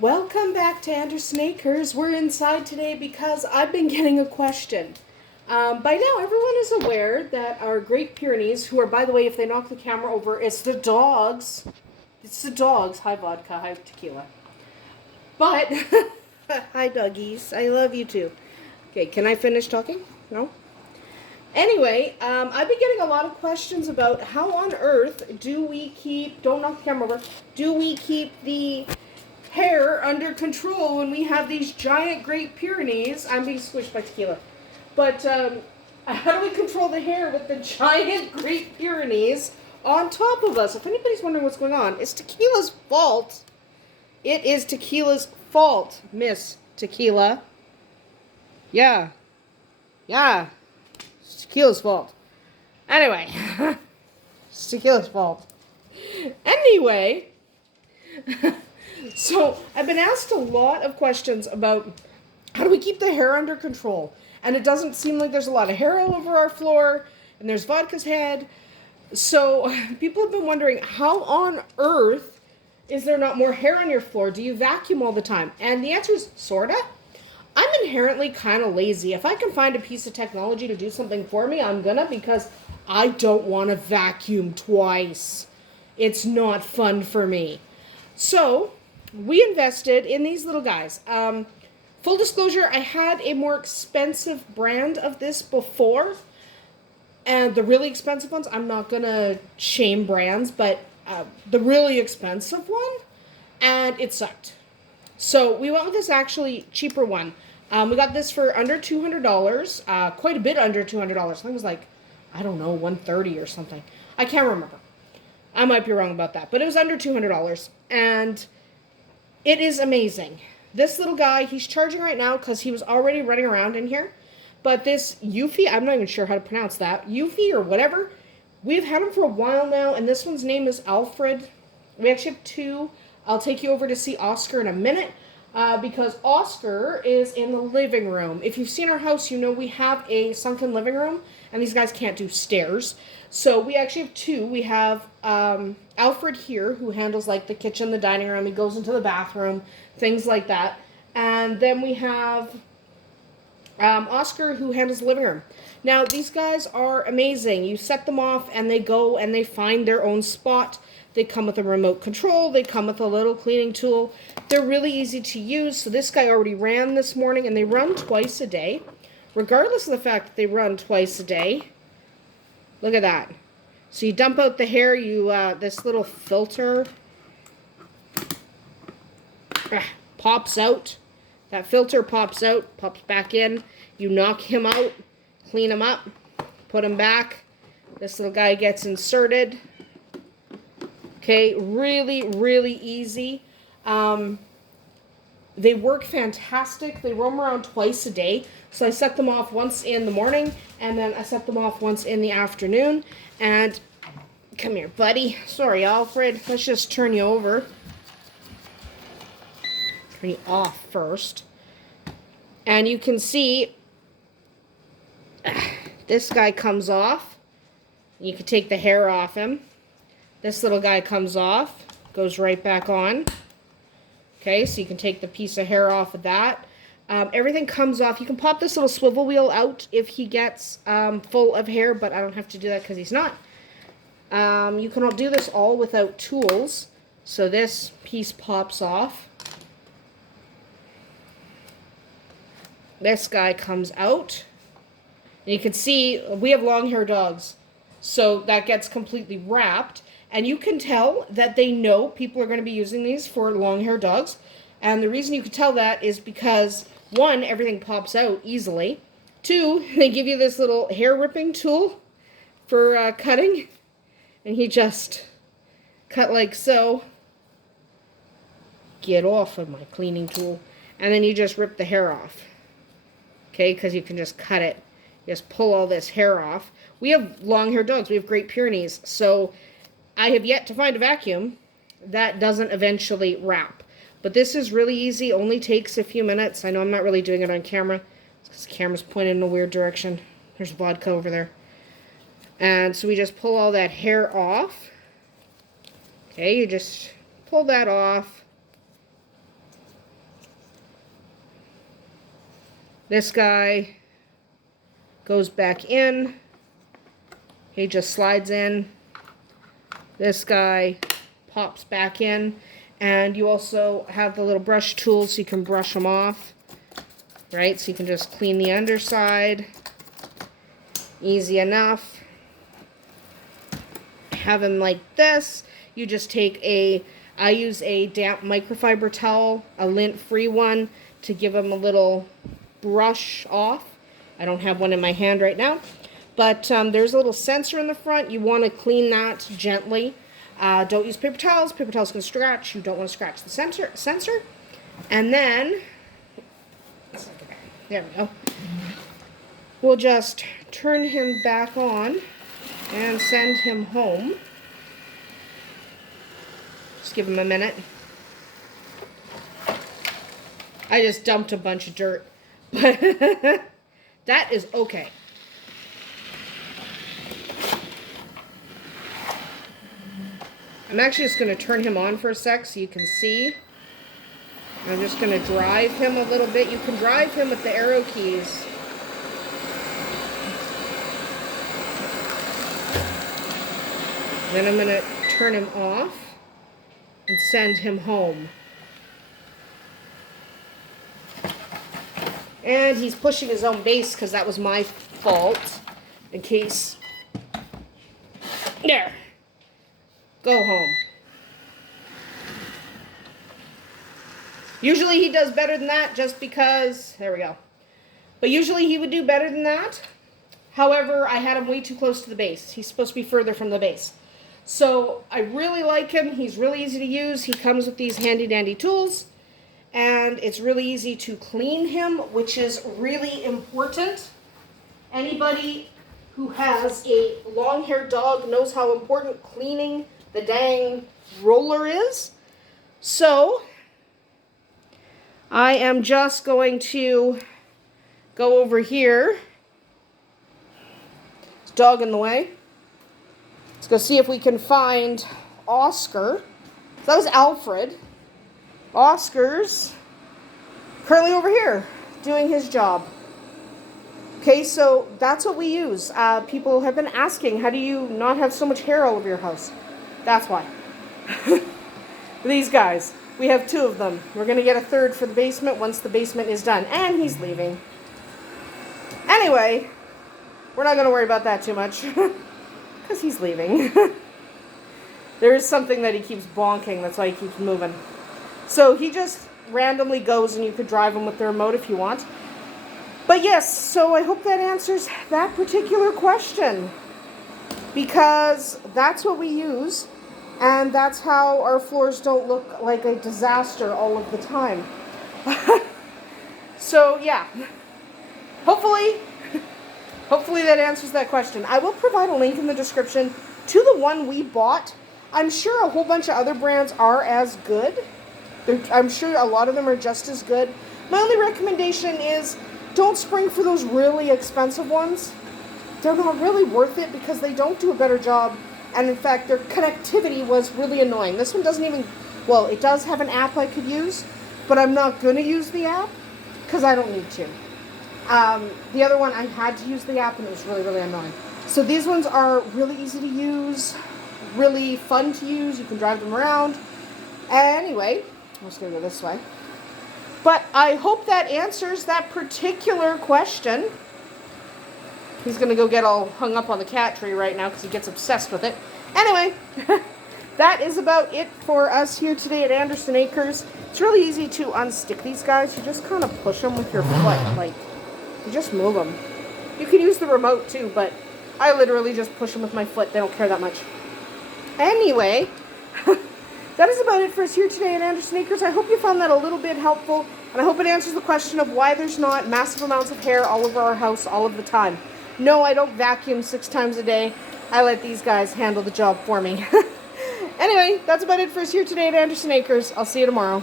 Welcome back to Andersen. We're inside today because I've been getting a question. By now, everyone is aware that our Great Pyrenees, who are, by the way, if they knock the camera over, it's the dogs. It's the dogs. Hi, vodka. Hi, tequila. But, hi, doggies. I love you too. Okay, can I finish talking? No? Anyway, I've been getting a lot of questions about how on earth do we keep, don't knock the camera over, do we keep the hair under control when we have these giant Great Pyrenees? I'm being squished by tequila. But how do we control the hair with the giant Great Pyrenees on top of us? If anybody's wondering what's going on, it's tequila's fault. It is tequila's fault, Miss Tequila. Yeah. It's tequila's fault. Anyway. It's tequila's fault. Anyway. So, I've been asked a lot of questions about how do we keep the hair under control? And it doesn't seem like there's a lot of hair all over our floor, and there's vodka's head. So, people have been wondering, how on earth is there not more hair on your floor? Do you vacuum all the time? And the answer is, sorta. I'm inherently kind of lazy. If I can find a piece of technology to do something for me, I'm gonna, because I don't want to vacuum twice. It's not fun for me. So, we invested in these little guys. Full disclosure, I had a more expensive brand of this before. And the really expensive ones, I'm not going to shame brands, but the really expensive one, and it sucked. So we went with this actually cheaper one. We got this for under $200, quite a bit under $200. I think it was like, I don't know, $130 or something. I can't remember. I might be wrong about that, but it was under $200. And it is amazing. This little guy, he's charging right now because he was already running around in here. But this Yuffie, I'm not even sure how to pronounce that. Yuffie or whatever. We've had him for a while now, and this one's name is Alfred. We actually have two. I'll take you over to see Oscar in a minute because Oscar is in the living room. If you've seen our house, you know we have a sunken living room, and these guys can't do stairs. So we actually have two. We have Alfred here, who handles like the kitchen, the dining room. He goes into the bathroom, things like that. And then we have Oscar, who handles the living room. Now, these guys are amazing. You set them off, and they go and they find their own spot. They come with a remote control. They come with a little cleaning tool. They're really easy to use. So this guy already ran this morning, and they run twice a day. Regardless of the fact that they run twice a day, look at that. So you dump out the hair, this little filter pops out. That filter pops out, pops back in. You knock him out, clean him up, put him back. This little guy gets inserted. Okay, really, really easy. They work fantastic. They roam around twice a day. So I set them off once in the morning, and then I set them off once in the afternoon. And come here, buddy. Sorry, Alfred. Let's just turn you over. Turn you off first. And you can see this guy comes off. You can take the hair off him. This little guy comes off, goes right back on. Okay, so you can take the piece of hair off of that. Everything comes off. You can pop this little swivel wheel out if he gets full of hair, but I don't have to do that because he's not. You can do this all without tools. So this piece pops off. This guy comes out. And you can see we have long hair dogs. So that gets completely wrapped. And you can tell that they know people are going to be using these for long hair dogs. And the reason you can tell that is because, one, everything pops out easily. Two, they give you this little hair ripping tool for cutting. And he just cut like so. Get off of my cleaning tool. And then you just rip the hair off. Okay, because you can just cut it. Just pull all this hair off. We have long hair dogs. We have Great Pyrenees. So I have yet to find a vacuum that doesn't eventually wrap. But this is really easy. Only takes a few minutes. I know I'm not really doing it on camera. It's because the camera's pointed in a weird direction. There's vodka over there. And so we just pull all that hair off. Okay, you just pull that off. This guy goes back in. He just slides in. This guy pops back in. And you also have the little brush tool so you can brush them off. Right? So you can just clean the underside. Easy enough. Have him like this. You just take I use a damp microfiber towel, a lint-free one, to give him a little brush off. I don't have one in my hand right now. But there's a little sensor in the front. You want to clean that gently. Don't use paper towels. Paper towels can scratch. You don't want to scratch the sensor. And then, there we go. We'll just turn him back on and send him home. Just give him a minute. I just dumped a bunch of dirt. But that is okay. I'm actually just going to turn him on for a sec so you can see. I'm just going to drive him a little bit. You can drive him with the arrow keys. Then I'm going to turn him off and send him home. And he's pushing his own base because that was my fault. In case... There. Go home. Usually he does better than that just because... There we go. But usually he would do better than that. However, I had him way too close to the base. He's supposed to be further from the base. So I really like him. He's really easy to use. He comes with these handy dandy tools. And it's really easy to clean him, which is really important. Anybody who has a long-haired dog knows how important cleaning the dang roller is. So I am just going to go over here. There's a dog in the way. Let's go see if we can find Oscar. So that was Alfred. Oscar's currently over here doing his job. Okay, so that's what we use. People have been asking, how do you not have so much hair all over your house? That's why. These guys. We have 2 of them. We're going to get a 3rd for the basement once the basement is done. And he's leaving. Anyway, we're not going to worry about that too much. Because he's leaving. There is something that he keeps bonking. That's why he keeps moving. So he just randomly goes, and you could drive him with the remote if you want. But yes, so I hope that answers that particular question. Because that's what we use. And that's how our floors don't look like a disaster all of the time. So, yeah. Hopefully that answers that question. I will provide a link in the description to the one we bought. I'm sure a whole bunch of other brands are as good. I'm sure a lot of them are just as good. My only recommendation is don't spring for those really expensive ones. They're not really worth it because they don't do a better job. And in fact, their connectivity was really annoying. This one doesn't even... Well, it does have an app I could use, but I'm not going to use the app because I don't need to. The other one, I had to use the app, and it was really, really annoying. So these ones are really easy to use, really fun to use. You can drive them around. Anyway, I'm just going to go this way. But I hope that answers that particular question. He's going to go get all hung up on the cat tree right now because he gets obsessed with it. Anyway, that is about it for us here today at Andersen Acres. It's really easy to unstick these guys. You just kind of push them with your foot. Like, you just move them. You can use the remote too, but I literally just push them with my foot. They don't care that much. Anyway, that is about it for us here today at Andersen Acres. I hope you found that a little bit helpful, and I hope it answers the question of why there's not massive amounts of hair all over our house all of the time. No, I don't vacuum 6 times a day. I let these guys handle the job for me. Anyway, that's about it for us here today at Andersen Acres. I'll see you tomorrow.